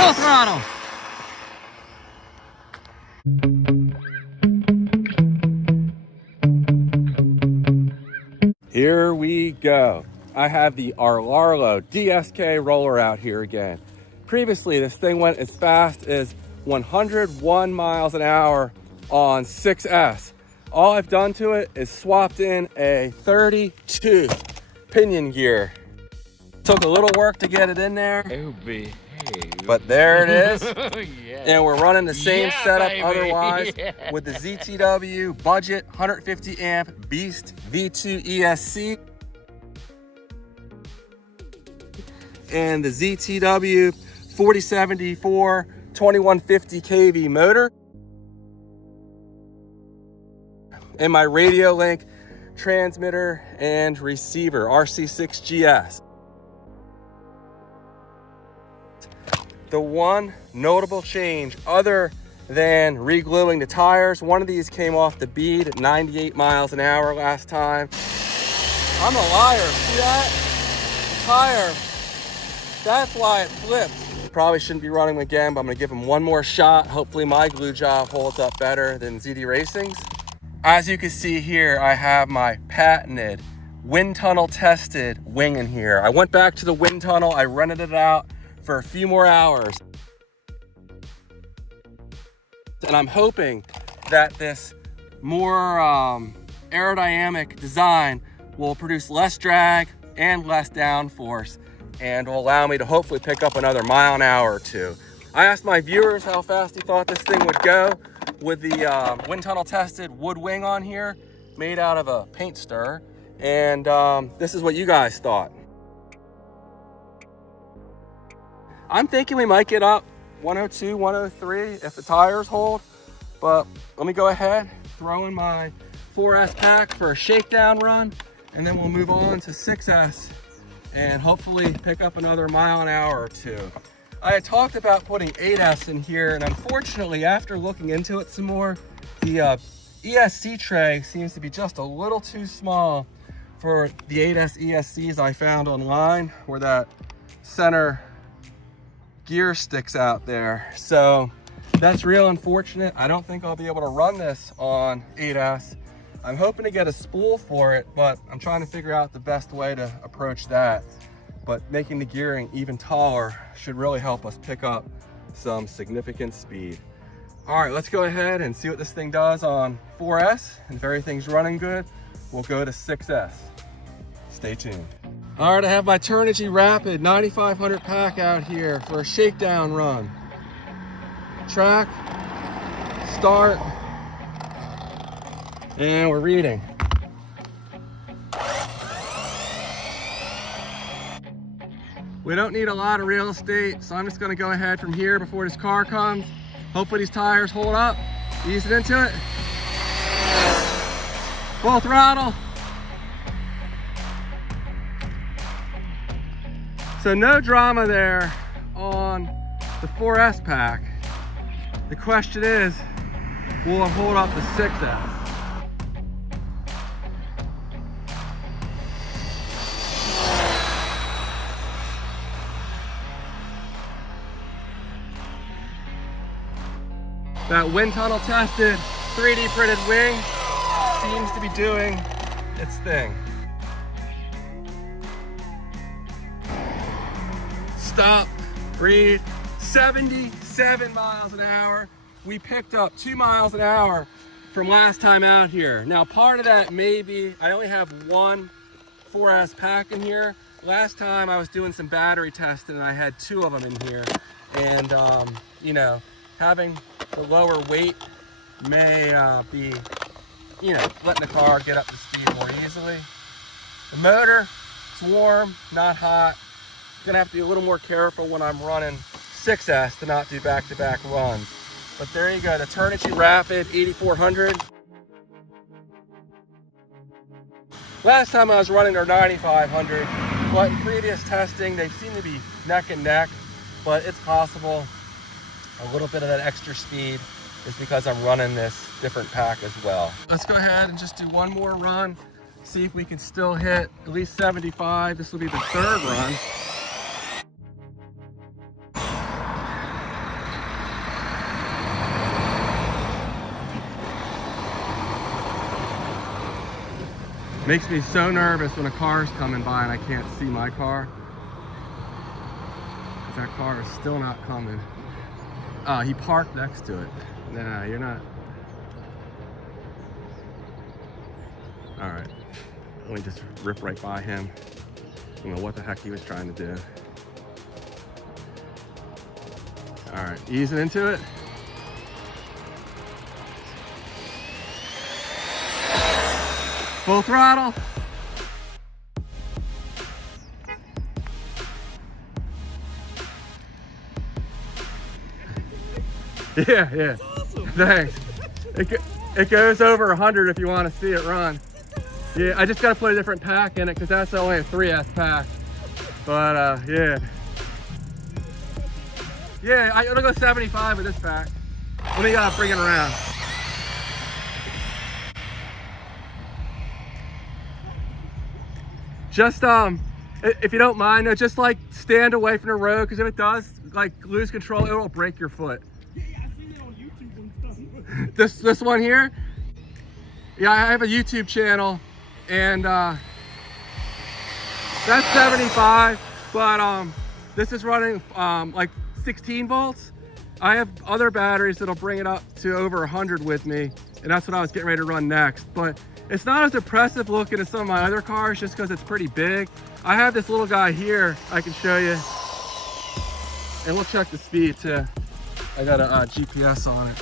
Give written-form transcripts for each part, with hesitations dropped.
Full throttle. Here we go. I have the Rlaarlo DSK roller out here again. Previously, this thing went as fast as 101 miles an hour on 6S. All I've done to it is swapped in a 32 pinion gear. Took a little work to get it in there. Oh, behave. But there it is. Yeah. And we're running the same setup baby. otherwise with the ZTW Budget 150 amp Beast V2 ESC and the ZTW 4074 2150 kV motor and my Radio Link transmitter and receiver RC6GS. The one notable change other than re-gluing the tires, one of these came off the bead at 98 miles an hour last time. I'm a liar, see that? The tire, that's why it flipped. Probably shouldn't be running them again, but I'm gonna give them one more shot. Hopefully my glue job holds up better than ZD Racing's. As you can see here, I have my patented wind tunnel tested wing in here. I went back to the wind tunnel, I rented it out for a few more hours. And I'm hoping that this more aerodynamic design will produce less drag and less downforce and will allow me to hopefully pick up another mile an hour or two. I asked my viewers how fast he thought this thing would go with the wind tunnel tested wood wing on here made out of a paint stirrer. And this is what you guys thought. I'm thinking we might get up 102, 103 if the tires hold, but let me go ahead, throw in my 4S pack for a shakedown run, and then we'll move on to 6S and hopefully pick up another mile an hour or two. I had talked about putting 8S in here, and unfortunately, after looking into it some more, the ESC tray seems to be just a little too small for the 8S ESCs I found online, where that center gear sticks out there. So that's real unfortunate. I don't think I'll be able to run this on 8S. I'm hoping to get a spool for it, but I'm trying to figure out the best way to approach that. But making the gearing even taller should really help us pick up some significant speed. All right, let's go ahead and see what this thing does on 4S. And if everything's running good, we'll go to 6S. Stay tuned. All right, I have my Turnigy Rapid 9500 pack out here for a shakedown run. Track, start, and we're reading. We don't need a lot of real estate, so I'm just gonna go ahead from here before this car comes. Hopefully these tires hold up. Ease it into it. Full throttle. So no drama there on the 4S pack. The question is, will it hold up the 6S? That wind tunnel tested 3D printed wing seems to be doing its thing. Stop, breathe, 77 miles an hour. We picked up 2 miles an hour from last time out here. Now part of that may be, I only have one 4S pack in here. Last time I was doing some battery testing and I had 2 of them in here. And you know, having the lower weight may be, you know, letting the car get up to speed more easily. The motor, it's warm, not hot. Gonna have to be a little more careful when I'm running 6S to not do back-to-back runs. But there you go, the Turnigy Rapid 8400. Last time I was running their 9500, but in previous testing, they seem to be neck and neck, but it's possible a little bit of that extra speed is because I'm running this different pack as well. Let's go ahead and just do one more run, see if we can still hit at least 75. This will be the 3rd run. Makes me so nervous when a car's coming by and I can't see my car. That car is still not coming. He parked next to it. Nah, you're not. All right, let me just rip right by him. I don't know what the heck he was trying to do. All right, easing into it. Full throttle. Yeah, yeah. Awesome. Thanks. It goes over 100 if you want to see it run. Yeah, I just got to put a different pack in it because that's only a 3S pack. But yeah. Yeah, it'll go 75 with this pack. Let me bring it around. Just if you don't mind, just like stand away from the road, because if it does like lose control, it will break your foot. Yeah, I've seen it on YouTube and stuff. This one here, yeah, I have a YouTube channel, and that's 75, but this is running like 16 volts. I have other batteries that'll bring it up to over 100 with me, and that's what I was getting ready to run next. But it's not as impressive looking as some of my other cars just because it's pretty big. I have this little guy here I can show you, and we'll check the speed too. I got a GPS on it.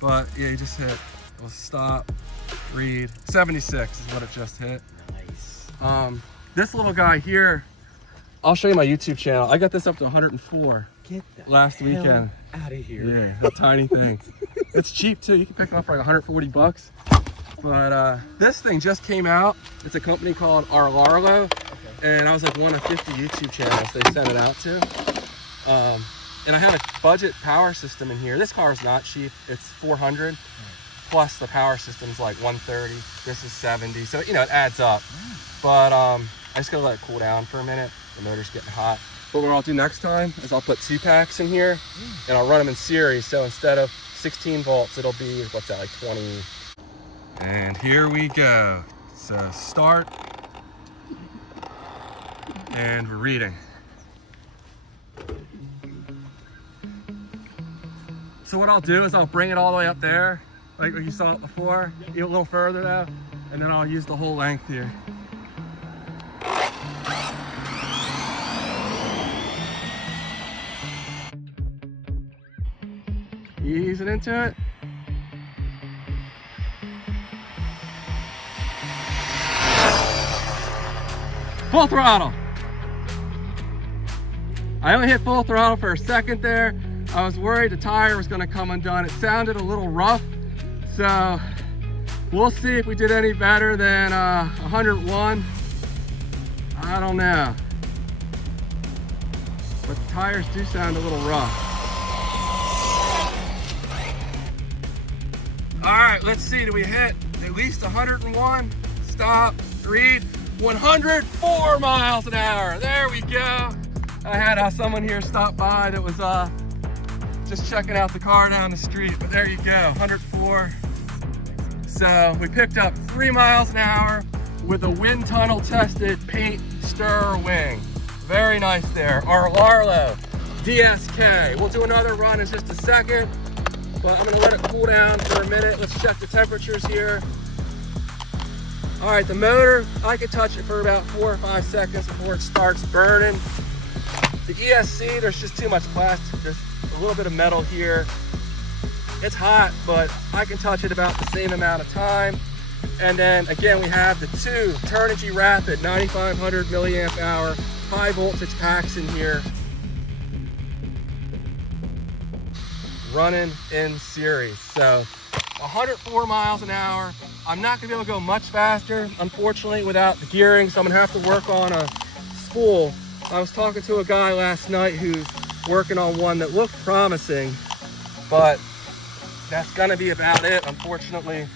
But yeah, you just hit, we'll stop, read. 76 is what it just hit. Nice. This little guy here, I'll show you my YouTube channel. I got this up to 104 last weekend. Out of here. Yeah, that tiny thing. It's cheap too. You can pick it up for like 140 bucks. But this thing just came out. It's a company called Rlaarlo. Okay. And I was like one of 50 YouTube channels they sent it out to. And I have a budget power system in here. This car is not cheap. It's 400 plus the power system's like 130. This is 70. So, you know, it adds up. But I just gotta let it cool down for a minute. The motor's getting hot. But what I'll do next time is I'll put 2 packs in here and I'll run them in series. So instead of 16 volts, it'll be, what's that, like 20. And here we go. So start. And we're reading. So what I'll do is I'll bring it all the way up there, like you saw it before, get a little further though, and then I'll use the whole length here. Easing into it. Full throttle. I only hit full throttle for a second there. I was worried the tire was gonna come undone. It sounded a little rough. So we'll see if we did any better than 101. I don't know. But the tires do sound a little rough. All right, let's see, do we hit at least 101? Stop, read, 104 miles an hour. There we go. I had someone here stop by that was just checking out the car down the street, but there you go, 104. So we picked up 3 miles an hour with a wind tunnel tested paint stir wing. Very nice there. Our Rlaarlo DSK. We'll do another run in just a second, but I'm gonna let it cool down for a minute. Let's check the temperatures here. All right, the motor, I can touch it for about 4 or 5 seconds before it starts burning. The ESC, there's just too much plastic. There's a little bit of metal here. It's hot, but I can touch it about the same amount of time. And then again, we have the 2 Turnigy Rapid 9500 milliamp hour high voltage packs in here, running in series. So 104 miles an hour. I'm not gonna be able to go much faster, unfortunately, without the gearing, so I'm gonna have to work on a spool. I was talking to a guy last night who's working on one that looked promising, but that's gonna be about it, unfortunately,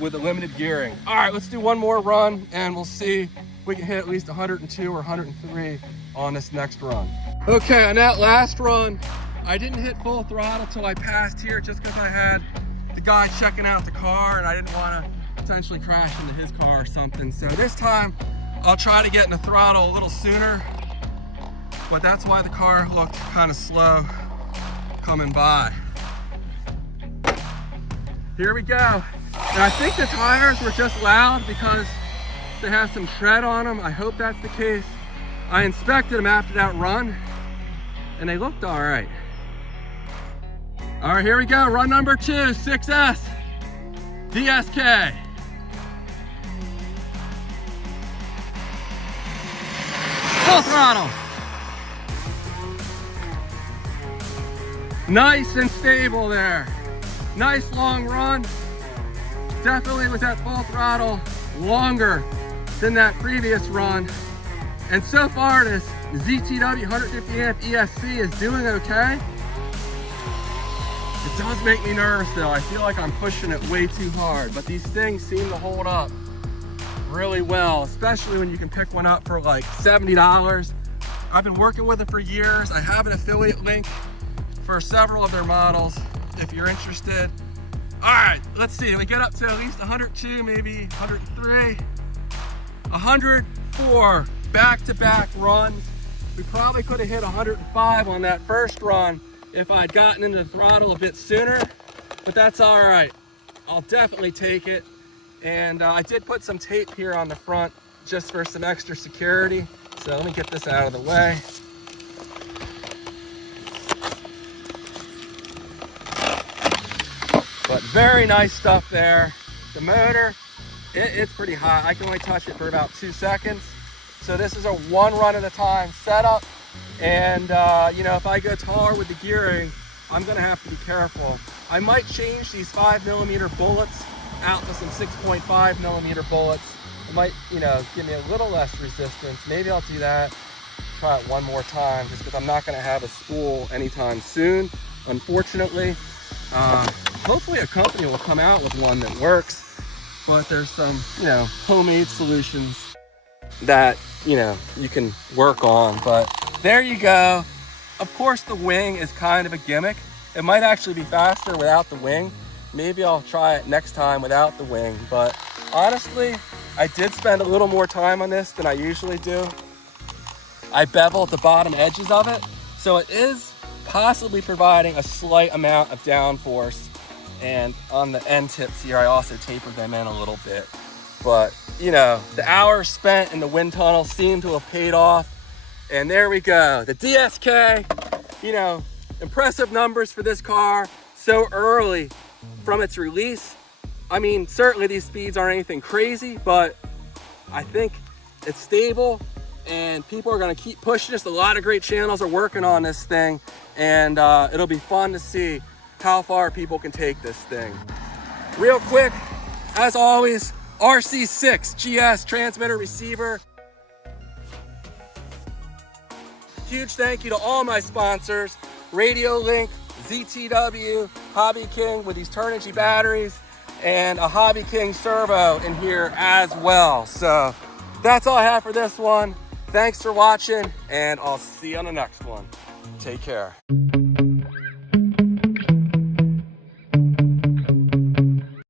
with the limited gearing. All right, let's do one more run and we'll see if we can hit at least 102 or 103 on this next run. Okay, on that last run, I didn't hit full throttle till I passed here just because I had the guy checking out the car and I didn't want to essentially crash into his car or something. So this time I'll try to get in the throttle a little sooner, but that's why the car looked kind of slow coming by. Here we go. And I think the tires were just loud because they have some tread on them. I hope that's the case. I inspected them after that run and they looked all right. All right, here we go. Run number 2, 6S DSK. Full throttle. Nice and stable there. Nice long run. Definitely was at full throttle longer than that previous run. And so far this ZTW 150 amp ESC is doing okay. It does make me nervous though. I feel like I'm pushing it way too hard, but these things seem to hold up really well, especially when you can pick one up for like $70. I've been working with it for years. I have an affiliate link for several of their models if you're interested. All right, let's see. We get up to at least 102, maybe 103, 104 back-to-back runs. We probably could have hit 105 on that first run if I'd gotten into the throttle a bit sooner, but that's all right. I'll definitely take it. And I did put some tape here on the front just for some extra security. So let me get this out of the way. But very nice stuff there. The motor, it's pretty hot. I can only touch it for about 2 seconds. So this is a one run at a time setup. And you know, if I go taller with the gearing, I'm gonna have to be careful. I might change these 5mm bullets out to some 6.5mm bullets. It might, you know, give me a little less resistance. Maybe I'll do that. Try it one more time, just because I'm not gonna have a spool anytime soon, unfortunately. Hopefully a company will come out with one that works, but there's some, you know, homemade solutions that, you know, you can work on. But there you go. Of course, the wing is kind of a gimmick. It might actually be faster without the wing. Maybe I'll try it next time without the wing. But honestly, I did spend a little more time on this than I usually do. I beveled the bottom edges of it, so it is possibly providing a slight amount of downforce. And on the end tips here, I also tapered them in a little bit. But, you know, the hours spent in the wind tunnel seem to have paid off. And there we go. The DSK, you know, impressive numbers for this car so early from its release. I mean, certainly these speeds aren't anything crazy, but I think it's stable and people are gonna keep pushing this. A lot of great channels are working on this thing, and it'll be fun to see how far people can take this thing. Real quick, as always, RC6 GS transmitter receiver. Huge thank you to all my sponsors, Radio Link, ZTW, Hobby King with these Turnigy batteries, and a Hobby King servo in here as well. So that's all I have for this one. Thanks for watching, and I'll see you on the next one. Take care.